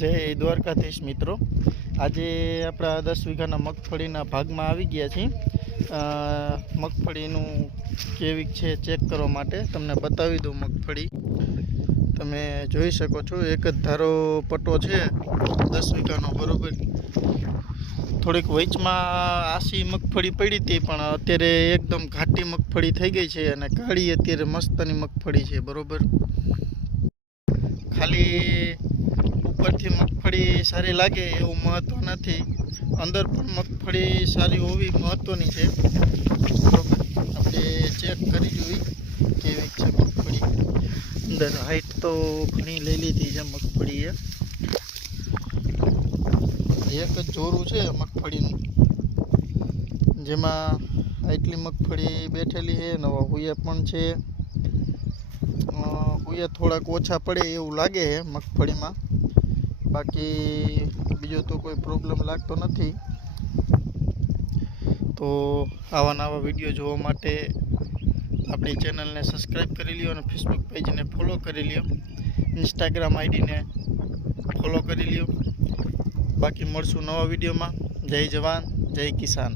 જય દ્વારકાધીશ મિત્રો, આજે આપણા 10 વીઘાના મગફળીના ભાગમાં આવી ગયા છીએ। મગફળીનું કેવી છે ચેક કરવા માટે તમને બતાવી દઉં। મગફળી તમે જોઈ શકો છો, એક જ ધારો પટ્ટો છે 10 વીઘાનો બરોબર। થોડીક વચમાં આસી મગફળી પડી હતી, પણ અત્યારે એકદમ ઘાટી મગફળી થઈ ગઈ છે અને કાળી અત્યારે મસ્તની મગફળી છે બરોબર। ખાલી ઉપરથી મગફળી સારી લાગે એવું મહત્વ નથી, અંદર પણ મગફળી સારી હોવી મહત્વની છે બરોબર। આપણે ચેક કરી જોઈ કેવી છે મગફળી। અંદર હાઈટ તો ઘણી લઈ લીધી છે મગફળીએ, એક જ જોરું છે મગફળીનું, જેમાં આટલી મગફળી બેઠેલી છે। નવા હુયા પણ છે, હુયા થોડાક ઓછા પડે એવું લાગે છે મગફળીમાં, બાકી બીજો તો કોઈ પ્રોબ્લેમ લાગતો નથી। તો આવા નવા વિડીયો જોવા માટે આપણી ચેનલને સબસ્ક્રાઈબ કરી લ્યો અને ફેસબુક પેજને ફોલો કરી લ્યો, ઇન્સ્ટાગ્રામ આઈડીને ફોલો કરી લ્યો। બાકી મળશું નવા વિડીયોમાં। જય જવાન જય કિસાન।